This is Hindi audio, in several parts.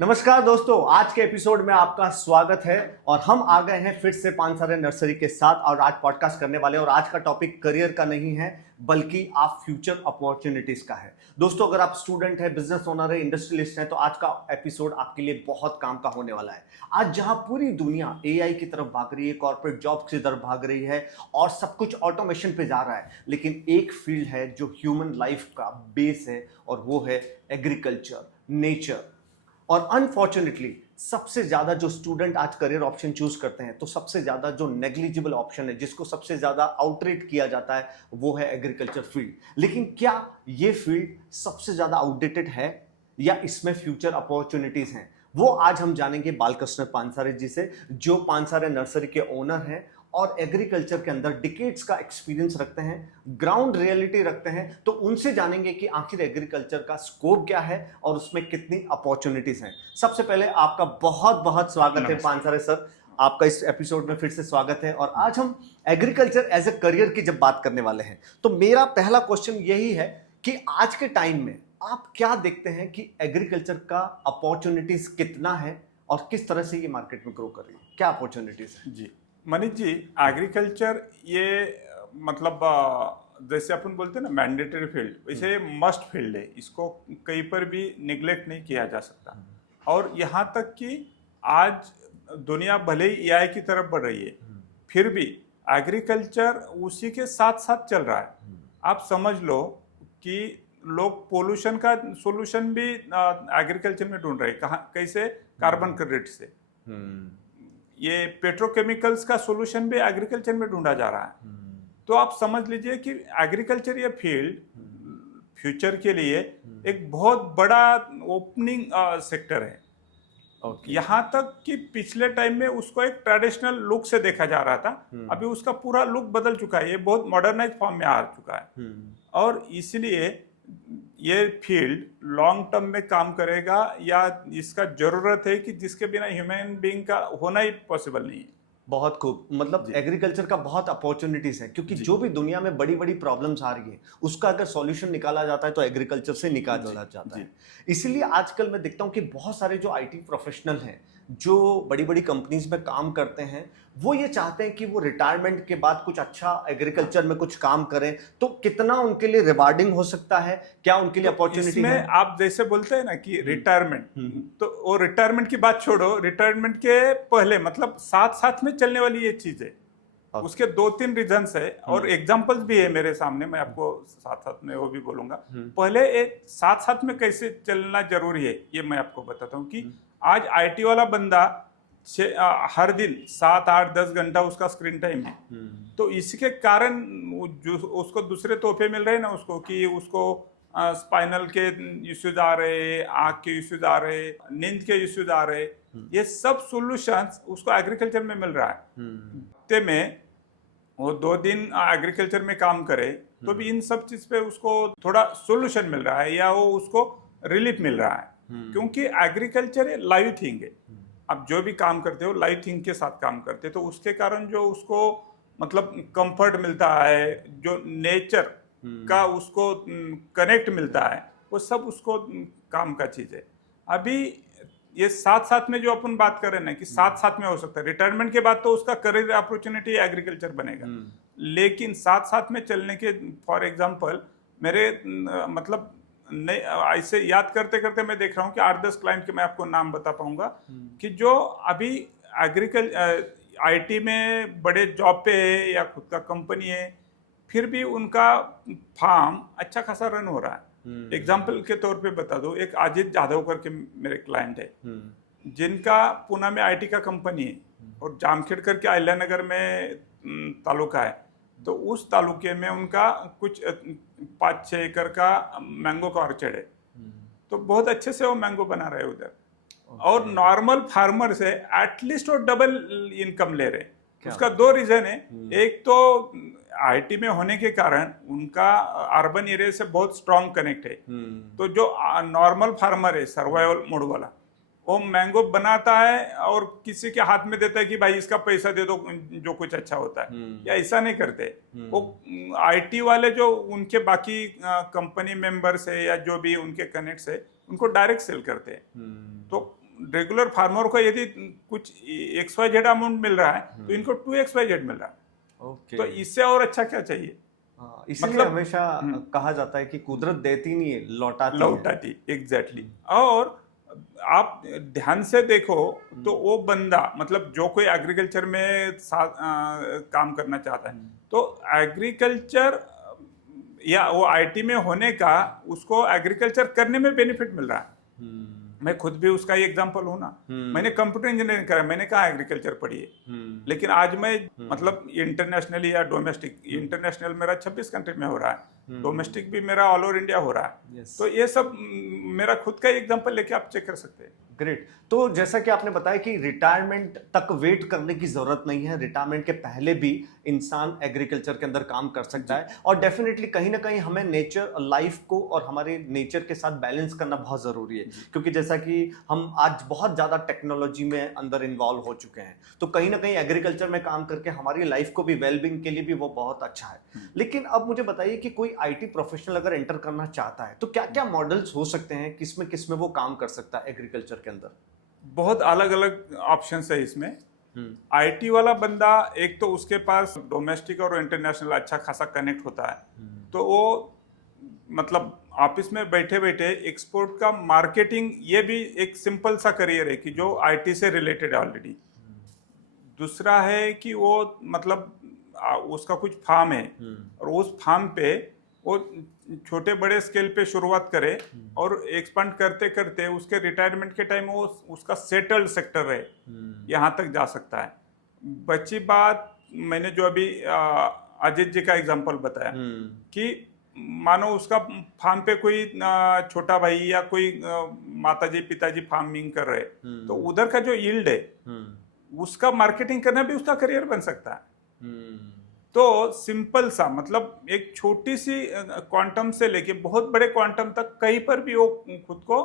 नमस्कार दोस्तों, आज के एपिसोड में आपका स्वागत है। और हम आ गए हैं फिर से पानसारे नर्सरी के साथ और आज पॉडकास्ट करने वाले हैं। और आज का टॉपिक करियर का नहीं है बल्कि आप फ्यूचर अपॉर्चुनिटीज का है। दोस्तों, अगर आप स्टूडेंट है, बिजनेस ओनर है, इंडस्ट्रियलिस्ट है तो आज का एपिसोड आपके लिए बहुत काम का होने वाला है। आज जहां पूरी दुनिया एआई की तरफ भाग रही है, कॉर्पोरेट जॉब्स की तरफ भाग रही है और सब कुछ ऑटोमेशन पे जा रहा है, लेकिन एक फील्ड है जो ह्यूमन लाइफ का बेस है और वो है एग्रीकल्चर, नेचर। और अनफॉर्चुनेटली सबसे ज्यादा जो स्टूडेंट आज करियर ऑप्शन चूज करते हैं तो सबसे ज्यादा जो नेग्लिजिबल ऑप्शन है, जिसको सबसे ज्यादा आउटरेट किया जाता है, वो है एग्रीकल्चर फील्ड। लेकिन क्या ये फील्ड सबसे ज्यादा आउटडेटेड है या इसमें फ्यूचर अपॉर्चुनिटीज हैं? वो आज हम जानेंगे बालकृष्ण पानसारे जी से, जो पानसारे नर्सरी के ओनर हैं और एग्रीकल्चर के अंदर डिकेड्स का एक्सपीरियंस रखते हैं, ग्राउंड रियलिटी रखते हैं। तो उनसे जानेंगे कि आखिर एग्रीकल्चर का स्कोप क्या है और उसमें कितनी अपॉर्चुनिटीज हैं। सबसे पहले आपका बहुत बहुत स्वागत है पानसारे सर, आपका इस एपिसोड में फिर से स्वागत है। और आज हम एग्रीकल्चर एज ए करियर की जब बात करने वाले हैं तो मेरा पहला क्वेश्चन यही है कि आज के टाइम में आप क्या देखते हैं कि एग्रीकल्चर का अपॉर्चुनिटीज कितना है और किस तरह से ये मार्केट में ग्रो कर रही है? क्या अपॉर्चुनिटीज है? जी मनीष जी, एग्रीकल्चर ये मतलब जैसे अपन बोलते हैं ना मैंडेटरी फील्ड, वैसे मस्ट फील्ड है। इसको कहीं पर भी निगलेक्ट नहीं किया जा सकता। और यहाँ तक कि आज दुनिया भले ही एआई की तरफ बढ़ रही है, फिर भी एग्रीकल्चर उसी के साथ साथ चल रहा है। आप समझ लो कि लोग पोल्यूशन का सोल्यूशन भी एग्रीकल्चर में ढूंढ रहे हैं। कहाँ? कैसे? कार्बन क्रेडिट से। ये पेट्रोकेमिकल्स का सोल्यूशन भी एग्रीकल्चर में ढूंढा जा रहा है। तो आप समझ लीजिए कि एग्रीकल्चर ये फील्ड फ्यूचर के लिए एक बहुत बड़ा ओपनिंग सेक्टर है। यहाँ तक कि पिछले टाइम में उसको एक ट्रेडिशनल लुक से देखा जा रहा था, अभी उसका पूरा लुक बदल चुका है, ये बहुत मॉडर्नाइज फॉर्म में आ चुका है। और इसलिए ये फील्ड लॉन्ग टर्म में काम करेगा या इसका जरूरत है कि जिसके बिना ह्यूमन बीइंग का होना ही पॉसिबल नहीं है। बहुत खूब। मतलब एग्रीकल्चर का बहुत अपॉर्चुनिटीज है, क्योंकि जो भी दुनिया में बड़ी बड़ी प्रॉब्लम्स आ रही है उसका अगर सॉल्यूशन निकाला जाता है तो एग्रीकल्चर से निकाला जाता है। इसीलिए आजकल मैं देखता हूं कि बहुत सारे जो आईटी प्रोफेशनल हैं, जो बड़ी बड़ी कंपनीज में काम करते हैं, वो ये चाहते हैं कि वो रिटायरमेंट के बाद कुछ अच्छा एग्रीकल्चर में कुछ काम करें। तो कितना उनके लिए रिवार्डिंग हो सकता है? क्या उनके लिए अपॉर्चुनिटी है? आप जैसे बोलते हैं ना कि रिटायरमेंट, तो वो रिटायरमेंट की बात छोड़ो, रिटायरमेंट के पहले मतलब साथ साथ में चलने वाली ये चीज है। उसके 2-3 रीजंस है और एग्जांपल्स भी है मेरे सामने, मैं आपको साथ साथ में वो भी बोलूंगा। पहले एक साथ साथ में कैसे चलना जरूरी है ये मैं आपको बताता हूँ कि आज आईटी वाला बंदा हर दिन 7-8-10 घंटा उसका स्क्रीन टाइम है। तो इसके कारण जो उसको दूसरे तोहफे मिल रहे हैं ना उसको, कि उसको स्पाइनल के इश्यूज आ रहे, आँख के इश्यूज आ रहे, नींद के इश्यूज आ रहे, ये सब सॉल्यूशंस उसको एग्रीकल्चर में मिल रहा है। हफ्ते में वो 2 दिन एग्रीकल्चर में काम करे तो भी इन सब चीज पे उसको थोड़ा सॉल्यूशन मिल रहा है या वो उसको रिलीफ मिल रहा है। क्योंकि एग्रीकल्चर लाइव थिंग है। आप जो भी काम करते हो लाइव थिंग के साथ काम करते हो, तो उसके कारण जो उसको मतलब कंफर्ट मिलता है, जो नेचर का उसको कनेक्ट मिलता है, वो सब उसको काम का चीज है। अभी ये साथ साथ में जो अपन बात कर रहे हैं ना कि साथ साथ में हो सकता है, रिटायरमेंट के बाद तो उसका करियर अपॉर्चुनिटी एग्रीकल्चर बनेगा, लेकिन साथ साथ में चलने के फॉर एग्जांपल मेरे मतलब नहीं, ऐसे याद करते करते मैं देख रहा हूँ कि 8-10 क्लाइंट के मैं आपको नाम बता पाऊंगा कि जो अभी आईटी में बड़े जॉब पे है या खुद का कंपनी है, फिर भी उनका फार्म अच्छा खासा रन हो रहा है। एग्जाम्पल के तौर पे बता दो, एक अजीत जाधव करके मेरे क्लाइंट है, जिनका पुणे में आईटी का कंपनी है और जामखेड़ करके अहिल्यानगर में तालुका है। तो उस तालुके में उनका कुछ 5-6 एकड़ का मैंगो का ऑर्चर्ड है। तो बहुत अच्छे से वो मैंगो बना रहे हैं उधर। और नॉर्मल फार्मर से एटलीस्ट वो डबल इनकम ले रहे। उसका 2 रीजन है। एक तो आईटी में होने के कारण उनका अर्बन एरिया से बहुत स्ट्रॉन्ग कनेक्ट है। तो जो नॉर्मल फार्मर है सर्वाइवल मोड वाला, वो मैंगो बनाता है और किसी के हाथ में देता है कि भाई इसका पैसा दे दो जो कुछ अच्छा होता है, या ऐसा नहीं करते। वो आईटी वाले जो उनके बाकी कंपनी मेंबर्स है या जो भी उनके कनेक्ट्स है, उनको डायरेक्ट सेल करते हैं। तो रेगुलर फार्मर को यदि कुछ XYZ अमाउंट मिल रहा है तो इनको 2XYZ मिल रहा है। ओके। तो इससे और अच्छा क्या चाहिए? इसलिए मतलब हमेशा कहा जाता है कि कुदरत देती नहीं है, लौटाती है। लौटाती, एग्जैक्टली। और आप ध्यान से देखो तो वो बंदा मतलब जो कोई एग्रीकल्चर में काम करना चाहता है तो एग्रीकल्चर या वो आईटी में होने का उसको एग्रीकल्चर करने में बेनिफिट मिल रहा है। मैं खुद भी उसका ही एग्जांपल हूँ ना। मैंने कंप्यूटर इंजीनियरिंग करा, मैंने कहा एग्रीकल्चर पढ़ी है, लेकिन आज मैं मतलब इंटरनेशनली या डोमेस्टिक, इंटरनेशनल मेरा 26 कंट्री में हो रहा है, डोमेस्टिक भी मेरा ऑल ओवर इंडिया हो रहा है। तो ये सब मेरा खुद का एग्जांपल लेके आप चेक कर सकते हैं। ग्रेट। तो जैसा कि आपने बताया कि रिटायरमेंट तक वेट करने की जरूरत नहीं है, रिटायरमेंट के पहले भी इंसान एग्रीकल्चर के अंदर काम कर सकता है, और डेफिनेटली कहीं ना कहीं हमें नेचर लाइफ को और हमारे नेचर के साथ बैलेंस करना बहुत जरूरी है, क्योंकि जैसा कि हम आज बहुत ज्यादा टेक्नोलॉजी में अंदर इन्वॉल्व हो चुके हैं, तो कहीं ना कहीं एग्रीकल्चर में काम करके हमारी लाइफ को भी, वेलबींग के लिए भी वो बहुत अच्छा है। लेकिन अब मुझे बताइए कि कोई आईटी प्रोफेशनल अगर एंटर करना चाहता है तो क्या क्या मॉडल्स हो सकते हैं, किसमें के वो काम कर सकता है एग्रीकल्चर के अंदर? बहुत अलग अलग ऑप्शंस है इसमें। आईटी वाला बंदा, एक तो उसके पास डोमेस्टिक और इंटरनेशनल अच्छा खासा कनेक्ट होता है, तो वो मतलब ऑफिस में बैठे बैठे एक्सपोर्ट का मार्केटिंग, ये भी एक सिंपल सा करियर है कि जो आईटी से रिलेटेड है ऑलरेडी। दूसरा है कि वो मतलब उसका कुछ फार्म है और उस फार्म पे वो छोटे बड़े स्केल पे शुरुआत करे और एक्सपांड करते करते उसके रिटायरमेंट के टाइम वो उसका सेटल्ड सेक्टर है, यहाँ तक जा सकता है। बची बात, मैंने जो अभी अजीत जी का एग्जांपल बताया कि मानो उसका फार्म पे कोई छोटा भाई या कोई माताजी पिताजी फार्मिंग कर रहे, तो उधर का जो यील्ड है उसका मार्केटिंग करना भी उसका करियर बन सकता है। तो सिंपल सा मतलब एक छोटी सी क्वांटम से लेके बहुत बड़े क्वांटम तक कहीं पर भी वो खुद को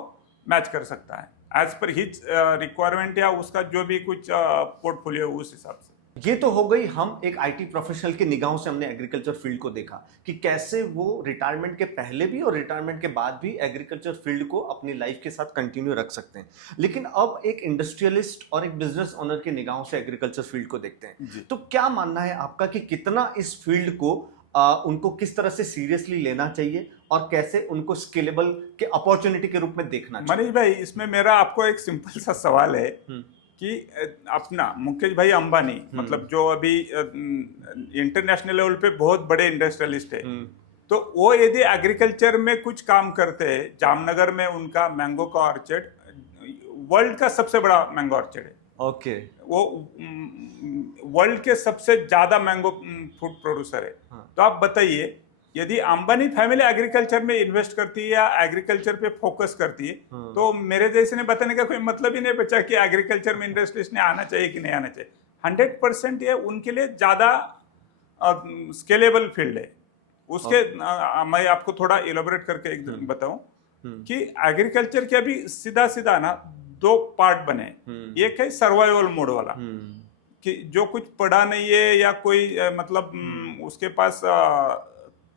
मैच कर सकता है एज पर हिज रिक्वायरमेंट या उसका जो भी कुछ पोर्टफोलियो उस हिसाब से। ये तो हो गई, हम एक आईटी प्रोफेशनल की निगाहों से हमने एग्रीकल्चर फील्ड को देखा कि कैसे वो रिटायरमेंट के पहले भी और रिटायरमेंट के बाद भी एग्रीकल्चर फील्ड को अपनी लाइफ के साथ कंटिन्यू रख सकते हैं। लेकिन अब एक इंडस्ट्रियलिस्ट और एक बिजनेस ओनर की निगाहों से एग्रीकल्चर फील्ड को देखते हैं, तो क्या मानना है आपका कि कितना इस फील्ड को उनको किस तरह से सीरियसली लेना चाहिए और कैसे उनको स्केलेबल के अपॉर्चुनिटी के रूप में देखना चाहिए? मनीष भाई, इसमें मेरा आपको एक सिंपल सा सवाल है कि अपना मुकेश भाई अंबानी, मतलब जो अभी इंटरनेशनल लेवल पे बहुत बड़े इंडस्ट्रियलिस्ट है, तो वो यदि एग्रीकल्चर में कुछ काम करते हैं, जामनगर में उनका मैंगो का ऑर्चर्ड वर्ल्ड का सबसे बड़ा मैंगो ऑर्चर्ड है। ओके। वो वर्ल्ड के सबसे ज्यादा मैंगो फ्रूट प्रोड्यूसर है। तो आप बताइए, यदि अंबानी फैमिली एग्रीकल्चर में इन्वेस्ट करती है या एग्रीकल्चर पे फोकस करती है, तो मेरे जैसे ने बताने का कोई मतलब ही नहीं बचा कि एग्रीकल्चर में इंडस्ट्रीज ने आना चाहिए कि नहीं आना चाहिए। 100% ये उनके लिए ज्यादा स्केलेबल फील्ड है। उसके मैं आपको थोड़ा इलेबोरेट करके एक बताऊं कि एग्रीकल्चर के अभी सीधा सीधा ना दो पार्ट बने। एक है सर्वाइवल मोड वाला कि जो कुछ पढ़ा नहीं है या कोई मतलब उसके पास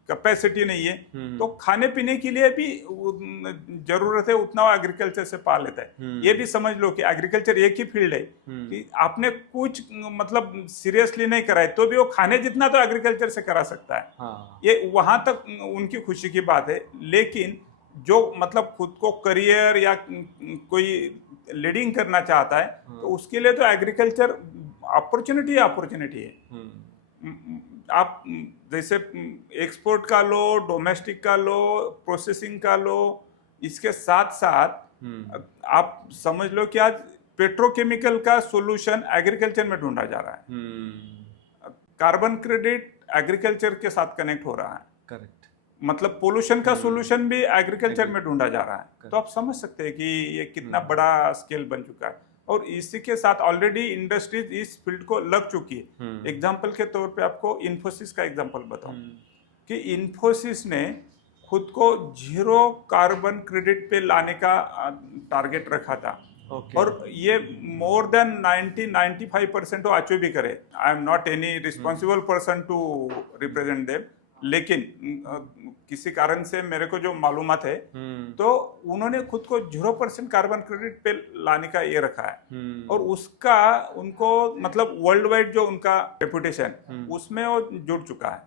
कैपेसिटी नहीं है, तो खाने पीने के लिए भी जरूरत है उतना वो एग्रीकल्चर से पा लेता है। ये भी समझ लो कि एग्रीकल्चर एक ही फील्ड है कि आपने कुछ मतलब सीरियसली नहीं करा है तो भी वो खाने जितना तो एग्रीकल्चर से करा सकता है। हाँ। ये वहां तक उनकी खुशी की बात है। लेकिन जो मतलब खुद को करियर या कोई लीडिंग करना चाहता है, तो उसके लिए तो एग्रीकल्चर अपॉर्चुनिटी है। आप जैसे एक्सपोर्ट का लो, डोमेस्टिक का लो, प्रोसेसिंग का लो, इसके साथ साथ आप समझ लो कि आज पेट्रोकेमिकल का सॉल्यूशन एग्रीकल्चर में ढूंढा जा रहा है। कार्बन क्रेडिट एग्रीकल्चर के साथ कनेक्ट हो रहा है। करेक्ट। मतलब पोल्यूशन का सॉल्यूशन भी एग्रीकल्चर में ढूंढा जा रहा है। तो आप समझ सकते हैं कि ये कितना बड़ा स्केल बन चुका है और इसी के साथ ऑलरेडी इंडस्ट्रीज इस फील्ड को लग चुकी है। एग्जांपल के तौर पे आपको इन्फोसिस का एग्जांपल बताऊं कि इन्फोसिस ने खुद को 0 कार्बन क्रेडिट पे लाने का टारगेट रखा था। और ये मोर देन 90-95% वो अचीव भी करे। I am not any responsible person to represent them, लेकिन किसी कारण से मेरे को जो मालूमात है तो उन्होंने खुद को 0% कार्बन क्रेडिट पे लाने का ये रखा है और उसका उनको मतलब वर्ल्ड वाइड जो उनका रेपुटेशन उसमें वो जुड़ चुका है।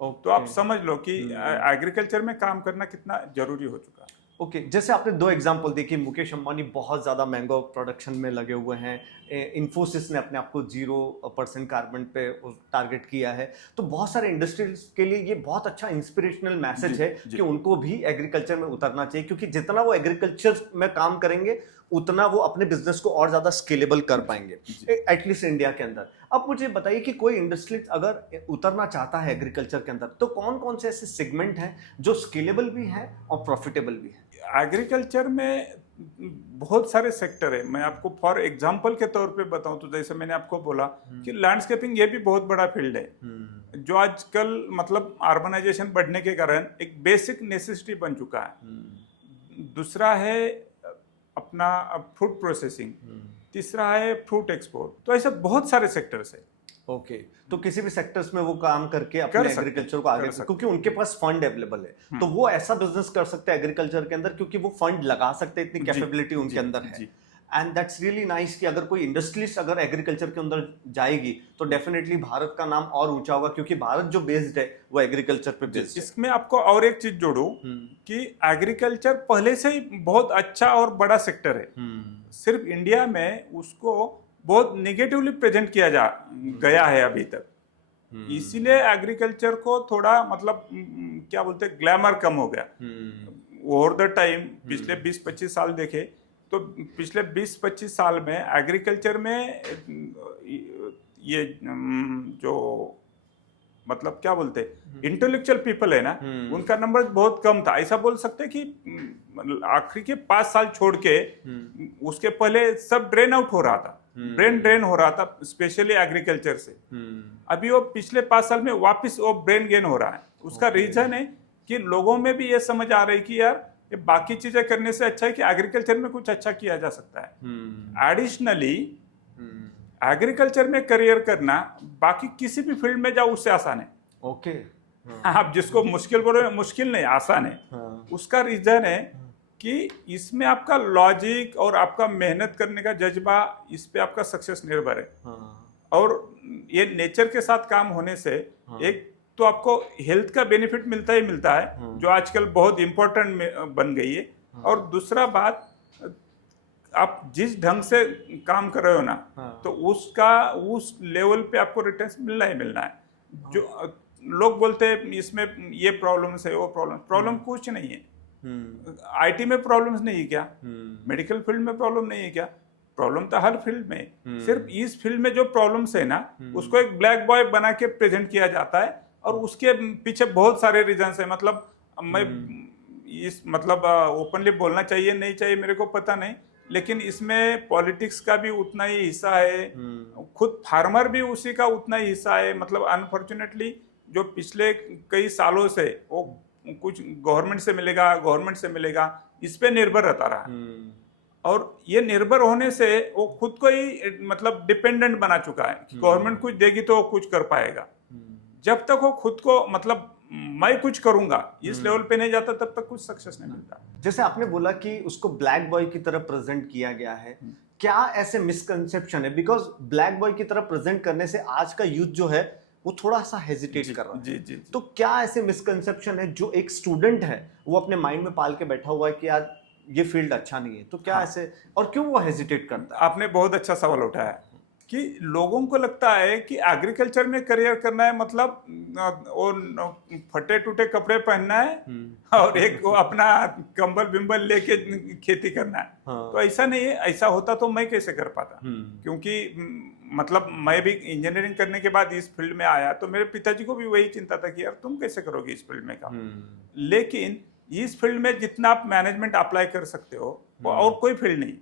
तो आप समझ लो कि एग्रीकल्चर में काम करना कितना जरूरी हो चुका है। ओके जैसे आपने 2 एग्जांपल दी कि मुकेश अंबानी बहुत ज़्यादा मैंगो प्रोडक्शन में लगे हुए हैं, इन्फोसिस ने अपने आप को 0% कार्बन पे टारगेट किया है, तो बहुत सारे इंडस्ट्रीज के लिए ये बहुत अच्छा इंस्पिरेशनल मैसेज है कि उनको भी एग्रीकल्चर में उतरना चाहिए, क्योंकि जितना वो एग्रीकल्चर में काम करेंगे उतना वो अपने बिजनेस को और ज़्यादा स्केलेबल कर पाएंगे, एटलीस्ट इंडिया के अंदर। अब मुझे बताइए कि कोई इंडस्ट्री अगर उतरना चाहता है एग्रीकल्चर के अंदर तो कौन कौन से ऐसे सेगमेंट हैं जो स्केलेबल भी हैं और प्रॉफिटेबल भी है? एग्रीकल्चर में बहुत सारे सेक्टर है। मैं आपको फॉर एग्जांपल के तौर पे बताऊं तो जैसे मैंने आपको बोला कि लैंडस्केपिंग ये भी बहुत बड़ा फील्ड है जो आजकल मतलब अर्बनाइजेशन बढ़ने के कारण एक बेसिक नेसेसिटी बन चुका है। दूसरा है अपना फ्रूट प्रोसेसिंग, तीसरा है फ्रूट एक्सपोर्ट। तो ऐसे बहुत सारे सेक्टर्स है। ओके तो किसी भी सेक्टर्स में वो काम करके अपने एग्रीकल्चर को आगे, क्योंकि उनके पास फंड अवेलेबल है तो वो ऐसा बिजनेस कर सकते हैं एग्रीकल्चर के अंदर, क्योंकि वो फंड लगा सकते हैं, इतनी कैपेबिलिटी उनके अंदर है। एंड दैट्स रियली नाइस कि अगर कोई इंडस्ट्रीज अगर एग्रीकल्चर के अंदर जाएगी तो डेफिनेटली भारत का नाम और ऊंचा होगा, क्योंकि भारत जो बेस्ड है वो एग्रीकल्चर पे बेस्ड है। इसमें आपको और एक चीज जोड़ूं कि एग्रीकल्चर पहले से ही बहुत अच्छा और बड़ा सेक्टर है। सिर्फ इंडिया में उसको बहुत नेगेटिवली प्रेजेंट किया गया है अभी तक, इसीलिए एग्रीकल्चर को थोड़ा मतलब क्या बोलते हैं ग्लैमर कम हो गया ओवर द टाइम। पिछले 20-25 साल देखे तो पिछले 20-25 साल में एग्रीकल्चर में ये जो मतलब क्या बोलते हैं इंटेलेक्चुअल पीपल है ना उनका नंबर बहुत कम था। ऐसा बोल सकते हैं कि आखिरी के 5 साल छोड़ के उसके पहले सब ड्रेन आउट हो रहा था, ब्रेन ड्रेन हो रहा था स्पेशली एग्रीकल्चर से। अभी वो पिछले 5 साल में वापस वो ब्रेन गेन हो रहा है। उसका रीजन है कि लोगों में भी ये समझ आ रही कि यार ये बाकी चीजें करने से अच्छा है कि एग्रीकल्चर में कुछ अच्छा किया जा सकता है। एडिशनली एग्रीकल्चर में करियर करना बाकी किसी भी फील्ड में जाओ उससे आसान है। ओके आप जिसको मुश्किल बोल रहे हो, मुश्किल नहीं आसान है। उसका रीजन है कि इसमें आपका लॉजिक और आपका मेहनत करने का जज्बा, इस पे आपका सक्सेस निर्भर है। और ये नेचर के साथ काम होने से एक तो आपको हेल्थ का बेनिफिट मिलता ही मिलता है जो आजकल बहुत इंपॉर्टेंट बन गई है। और दूसरा बात, आप जिस ढंग से काम कर रहे हो ना तो उसका उस लेवल पे आपको रिटर्न्स मिलना ही मिलना है। जो लोग बोलते हैं इसमें ये प्रॉब्लम्स है वो प्रॉब्लम कुछ नहीं है। आईटी में प्रॉब्लम्स नहीं है क्या? मेडिकल फील्ड में प्रॉब्लम नहीं है क्या? प्रॉब्लम तो हर फील्ड में। सिर्फ इस फील्ड में जो प्रॉब्लम्स है ना उसको एक ब्लैक बॉय बना के प्रेजेंट किया जाता है और उसके पीछे बहुत सारे रीजंस है। मतलब मैं इस मतलब ओपनली बोलना चाहिए नहीं चाहिए मेरे को पता नहीं, लेकिन इसमें पॉलिटिक्स का भी उतना ही हिस्सा है, खुद फार्मर भी उसी का उतना ही हिस्सा है। मतलब अनफॉर्चुनेटली जो पिछले कई सालों से वो कुछ गवर्नमेंट से मिलेगा इस पे निर्भर रहता रहा। और ये निर्भर होने से वो खुद को ही मतलब डिपेंडेंट बना चुका है कि गवर्नमेंट कुछ देगी तो वो कुछ कर पाएगा। जब तक वो खुद को मतलब मैं कुछ करूंगा इस लेवल पे नहीं जाता तब तक कुछ सक्सेस नहीं मिलता। जैसे आपने बोला कि उसको ब्लैक बॉय की तरह प्रेजेंट किया गया है, क्या ऐसे मिसकंसेप्शन है? बिकॉज ब्लैक बॉय की तरह प्रेजेंट करने से आज का यूथ जो है वो थोड़ा सा हेजिटेट कर रहा है। जी। तो क्या ऐसे मिसकंसेप्शन है जो एक स्टूडेंट है वो अपने माइंड में पाल के बैठा हुआ है कि यार ये फील्ड अच्छा नहीं है, तो क्या ऐसे और क्यों वो हेजिटेट करता है? आपने बहुत अच्छा सवाल उठाया कि लोगों को लगता है कि एग्रीकल्चर में करियर करना है मतलब वो फटे टूटे कपड़े पहनना है और एक वो अपना कंबल बिंबल लेके खेती करना है। तो ऐसा नहीं है। ऐसा होता तो मैं कैसे कर पाता, क्योंकि मतलब मैं भी इंजीनियरिंग करने के बाद इस फील्ड में आया तो मेरे पिताजी को भी वही चिंता था कि यार तुम कैसे करोगे इस फील्ड में काम। लेकिन इस फील्ड में जितना आप मैनेजमेंट अप्लाई कर सकते हो वो और कोई फील्ड नहीं।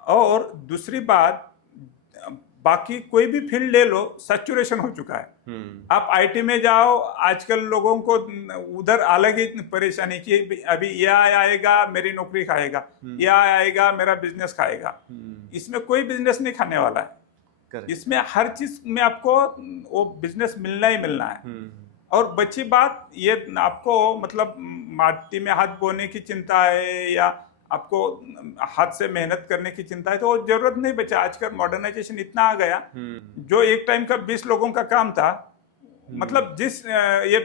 और दूसरी बात, बाकी कोई भी फील्ड ले लो सैचुरेशन हो चुका है। आप आईटी में जाओ, आजकल लोगों को उधर अलग ही परेशानी कि अभी यह आएगा मेरी नौकरी खाएगा, यह आएगा मेरा बिजनेस खाएगा। इसमें कोई बिजनेस नहीं खाने वाला है। इसमें हर चीज में आपको वो बिजनेस मिलना ही मिलना है। और बची बात ये, आपको मतलब माटी में हाथ बोने की चिंता है या आपको हाथ से मेहनत करने की चिंता है, तो वो जरूरत नहीं बचा। आजकल मॉडर्नाइजेशन इतना आ गया, जो एक टाइम का 20 लोगों का काम था, मतलब जिस ये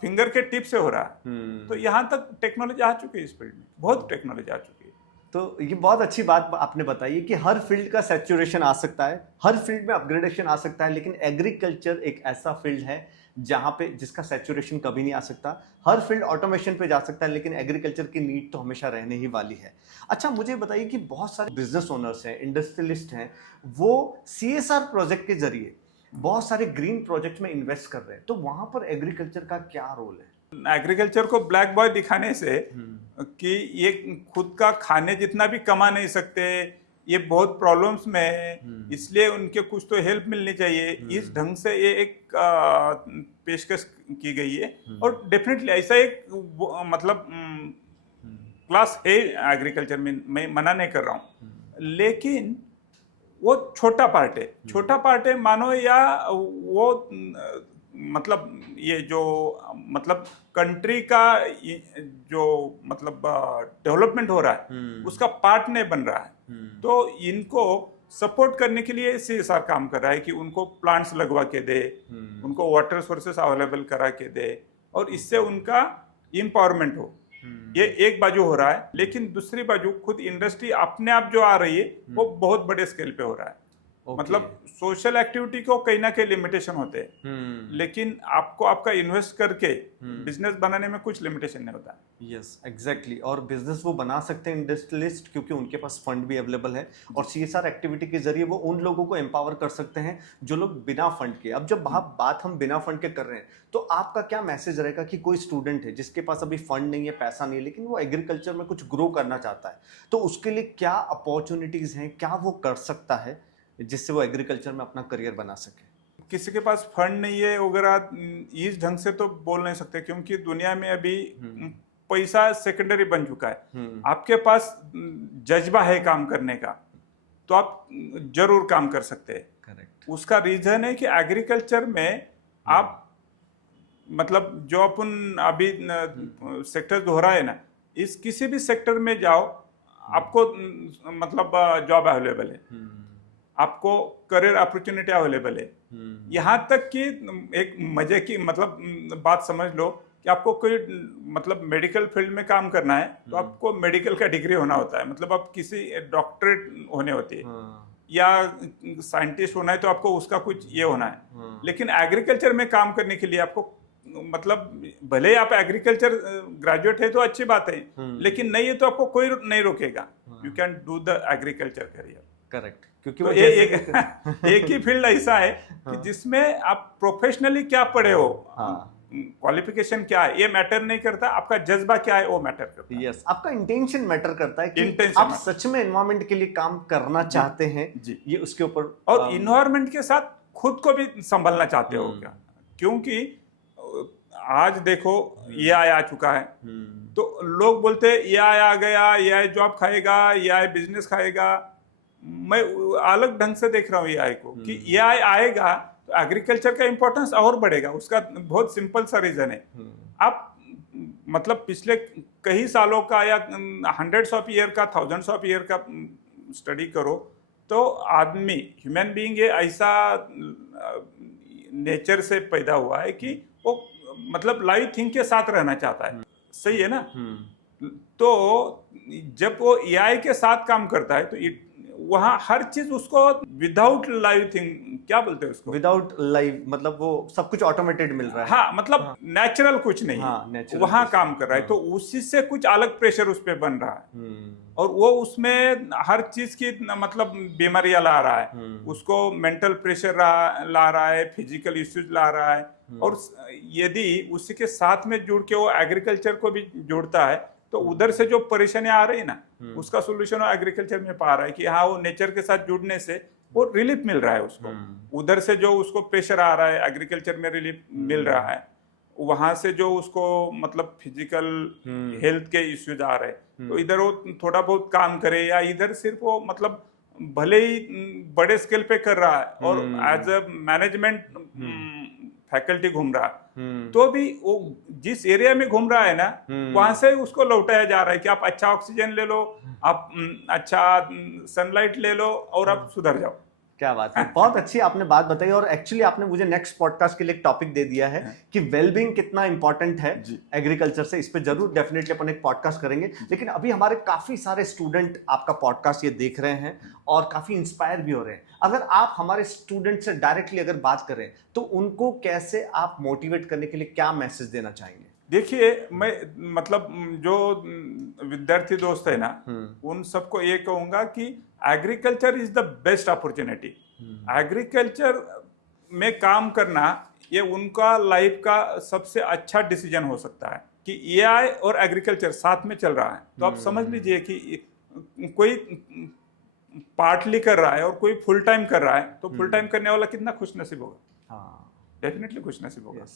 फिंगर के टिप से हो रहा है। तो यहाँ तक टेक्नोलॉजी आ चुकी है, इस फील्ड में बहुत टेक्नोलॉजी आ चुकी है। तो ये बहुत अच्छी बात आपने बताई है कि हर फील्ड का सैचुरेशन आ सकता है, हर फील्ड में अपग्रेडेशन आ सकता है, लेकिन एग्रीकल्चर एक ऐसा फील्ड है जहां पे जिसका सैचुरेशन कभी नहीं आ सकता। हर फील्ड ऑटोमेशन पे जा सकता है, लेकिन एग्रीकल्चर की नीड तो हमेशा रहने ही वाली है। अच्छा, मुझे बताइए कि बहुत सारे बिजनेस ओनर्स हैं, इंडस्ट्रियलिस्ट हैं, वो सीएसआर प्रोजेक्ट के जरिए बहुत सारे ग्रीन प्रोजेक्ट में इन्वेस्ट कर रहे हैं, तो वहां पर एग्रीकल्चर का क्या रोल है? एग्रीकल्चर को ब्लैक बॉय दिखाने से कि ये खुद का खाने जितना भी कमा नहीं सकते, ये बहुत प्रॉब्लम्स में है, इसलिए उनके कुछ तो हेल्प मिलनी चाहिए, इस ढंग से ये एक पेशकश की गई है। और डेफिनेटली ऐसा एक मतलब क्लास है एग्रीकल्चर में, मैं मना नहीं कर रहा हूँ, लेकिन वो छोटा पार्ट है। छोटा पार्ट है मानो, या वो मतलब ये जो मतलब कंट्री का जो मतलब डेवलपमेंट हो रहा है उसका पार्ट नहीं बन रहा है। तो इनको सपोर्ट करने के लिए सीएसआर काम कर रहा है कि उनको प्लांट्स लगवा के दे, उनको वाटर सोर्सेस अवेलेबल करा के दे, और इससे उनका एम्पावरमेंट हो। ये एक बाजू हो रहा है, लेकिन दूसरी बाजू खुद इंडस्ट्री अपने आप जो आ रही है वो बहुत बड़े स्केल पे हो रहा है। मतलब सोशल एक्टिविटी को कहीं ना कहीं लिमिटेशन होते हैं, लेकिन आपको आपका इन्वेस्ट करके बिजनेस बनाने में कुछ लिमिटेशन नहीं होता। Yes, exactly. और बिजनेस वो बना सकते हैं इंडस्ट्रियलिस्ट, क्योंकि उनके पास फंड भी अवेलेबल है, और सीएसआर एक्टिविटी के जरिए वो उन लोगों को एम्पावर कर सकते हैं जो लोग बिना फंड के। अब जब बात हम बिना फंड के कर रहे हैं, तो आपका क्या मैसेज रहेगा कि कोई स्टूडेंट है जिसके पास अभी फंड नहीं है, पैसा नहीं है, लेकिन वो एग्रीकल्चर में कुछ ग्रो करना चाहता है, तो उसके लिए क्या अपॉर्चुनिटीज हैं, क्या वो कर सकता है जिससे वो एग्रीकल्चर में अपना करियर बना सके? किसी के पास फंड नहीं है वगैरह, इस ढंग से तो बोल नहीं सकते, क्योंकि दुनिया में अभी पैसा सेकेंडरी बन चुका है। आपके पास जज्बा है काम करने का, तो आप जरूर काम कर सकते हैं। करेक्ट। उसका रीजन है कि एग्रीकल्चर में आप मतलब जो अपन अभी सेक्टर दोहराए ना, इस किसी भी सेक्टर में जाओ, आपको मतलब जॉब अवेलेबल है, आपको करियर अपॉर्चुनिटी अवेलेबल है। यहाँ तक कि एक मजे की मतलब बात समझ लो कि आपको कोई मतलब मेडिकल फील्ड में काम करना है, तो आपको मेडिकल का डिग्री होना होता है, मतलब आप किसी डॉक्टरेट होने होती है, या साइंटिस्ट होना है तो आपको उसका कुछ ये होना है। लेकिन एग्रीकल्चर में काम करने के लिए आपको मतलब भले ही आप एग्रीकल्चर ग्रेजुएट है तो अच्छी बात है, लेकिन नहीं है तो आपको कोई नहीं रोकेगा, you can do the agriculture career. Correct, क्योंकि तो एक ही फील्ड ऐसा है कि जिसमें आप प्रोफेशनली क्या पढ़े हो, क्वालिफिकेशन क्या है ये मैटर नहीं करता, आपका जज्बा क्या है वो मैटर करता है। यस, आपका इंटेंशन मैटर करता है कि Intention आप सच में एनवायरनमेंट के लिए काम करना चाहते हैं जी। ये उसके ऊपर, और इन्वायरमेंट के साथ खुद को भी संभलना चाहते हो क्या, क्योंकि आज देखो एआई आ चुका है, तो लोग बोलते हैं एआई आ गया, एआई जॉब खाएगा, एआई बिजनेस खाएगा। मैं अलग ढंग से देख रहा हूँ एआई को कि एआई आएगा तो एग्रीकल्चर का इंपॉर्टेंस और बढ़ेगा। उसका बहुत सिंपल सा रीजन है, आप मतलब पिछले कई सालों का या हंड्रेड्स ऑफ ईयर का, थाउजेंड्स ऑफ ईयर का स्टडी करो, तो आदमी ह्यूमन बीइंग ये ऐसा नेचर से पैदा हुआ है कि वो मतलब लाइव थिंग के साथ रहना चाहता है। सही है ना? तो जब वो एआई के साथ काम करता है तो वहाँ हर चीज उसको विदाउट लाइव थिंग, क्या बोलते हैं उसको, विदाउट लाइव, मतलब वो सब कुछ ऑटोमेटेड मिल रहा है। हाँ, मतलब नेचुरल कुछ नहीं, नेचुरल वहाँ काम कर रहा है, तो उसी से कुछ अलग प्रेशर उस पर बन रहा है, और वो उसमें हर चीज की मतलब बीमारियां ला रहा है, उसको मेंटल प्रेशर ला रहा है, फिजिकल इश्यूज ला रहा है। और यदि उसी के साथ में जुड़ के वो एग्रीकल्चर को भी जोड़ता है, तो उधर से जो परेशानियां आ रही है ना, उसका सोल्यूशन एग्रीकल्चर में पा रहा है कि हाँ, वो नेचर के साथ जुड़ने से वो रिलीफ मिल रहा है उसको। उधर से जो उसको प्रेशर आ रहा है, एग्रीकल्चर में रिलीफ मिल रहा है। वहां से जो उसको मतलब फिजिकल हेल्थ के इश्यूज आ रहे हैं, तो इधर वो थोड़ा बहुत काम करे, या इधर सिर्फ वो मतलब भले ही बड़े स्केल पे कर रहा है और एज अ मैनेजमेंट फैकल्टी घूम रहा, तो भी वो जिस एरिया में घूम रहा है ना, वहां से उसको लौटाया जा रहा है कि आप अच्छा ऑक्सीजन ले लो, आप अच्छा सनलाइट ले लो और आप सुधर जाओ। क्या बात है, बहुत अच्छी आपने बात बताई। और एक्चुअली आपने मुझे नेक्स्ट पॉडकास्ट के लिए एक टॉपिक दे दिया है कि वेलबींग कितना इंपॉर्टेंट है एग्रीकल्चर से। इस पे जरूर डेफिनेटली अपन एक पॉडकास्ट करेंगे। लेकिन अभी हमारे काफी सारे स्टूडेंट आपका पॉडकास्ट ये देख रहे हैं और काफी इंस्पायर भी हो रहे हैं। अगर आप हमारे स्टूडेंट से डायरेक्टली अगर बात करें तो उनको कैसे आप मोटिवेट करने के लिए क्या मैसेज देना चाहेंगे? देखिए, मैं मतलब जो विद्यार्थी दोस्त है ना, उन सबको ये कहूंगा कि agriculture is the best opportunity. Agriculture में काम करना ये उनका लाइफ का सबसे अच्छा डिसीजन हो सकता है कि एआई और एग्रीकल्चर साथ में चल रहा है। तो आप समझ लीजिए कि कोई पार्टली कर रहा है और कोई फुल टाइम कर रहा है, तो फुल टाइम करने वाला कितना खुशनसीब होगा। हाँ, डेफिनेटली खुशनसीब होगा।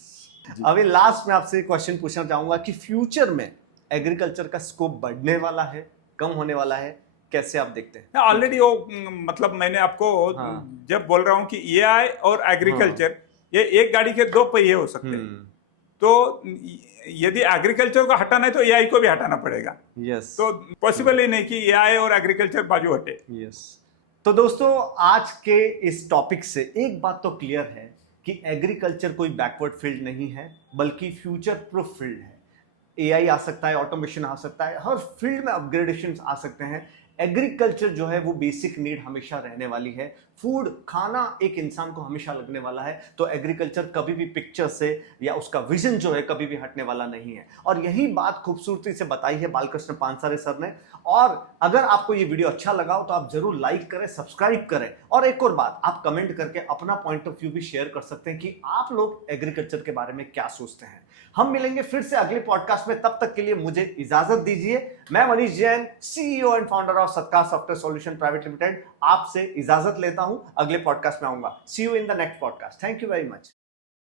अभी लास्ट में आपसे क्वेश्चन पूछना चाहूंगा कि फ्यूचर में एग्रीकल्चर का स्कोप बढ़ने वाला है, कम होने वाला है, कैसे आप देखते हैं? ऑलरेडी वो मतलब मैंने आपको जब बोल रहा हूँ कि एआई और एग्रीकल्चर ये एक गाड़ी के दो पहिए हो सकते हैं। तो यदि एग्रीकल्चर को हटाना है तो एआई को भी हटाना पड़ेगा। यस। तो पॉसिबल ही नहीं कि एआई और एग्रीकल्चर बाजू हटे। यस। तो दोस्तों, आज के इस टॉपिक से एक बात तो क्लियर है कि एग्रीकल्चर कोई बैकवर्ड फील्ड नहीं है, बल्कि फ्यूचर प्रूफ फील्ड है। एआई आ सकता है, ऑटोमेशन आ सकता है, हर फील्ड में अपग्रेडेशन आ सकते हैं। एग्रीकल्चर जो है वो बेसिक नीड हमेशा रहने वाली है। फूड, खाना एक इंसान को हमेशा लगने वाला है। तो एग्रीकल्चर कभी भी पिक्चर से या उसका विजन जो है कभी भी हटने वाला नहीं है। और यही बात खूबसूरती से बताई है बालकृष्ण पानसारे सर ने। और अगर आपको ये वीडियो अच्छा लगा हो तो आप जरूर लाइक करें, सब्सक्राइब करें। और एक और बात, आप कमेंट करके अपना पॉइंट ऑफ व्यू भी शेयर कर सकते हैं कि आप लोग एग्रीकल्चर के बारे में क्या सोचते हैं। हम मिलेंगे फिर से अगले पॉडकास्ट में। तब तक के लिए मुझे इजाजत दीजिए। मैं Manish Jain, CEO and founder of Satkar software solution private limited, आपसे इजाजत लेता हूं। अगले पॉडकास्ट में आऊंगा। See you in the next podcast. Thank you very much.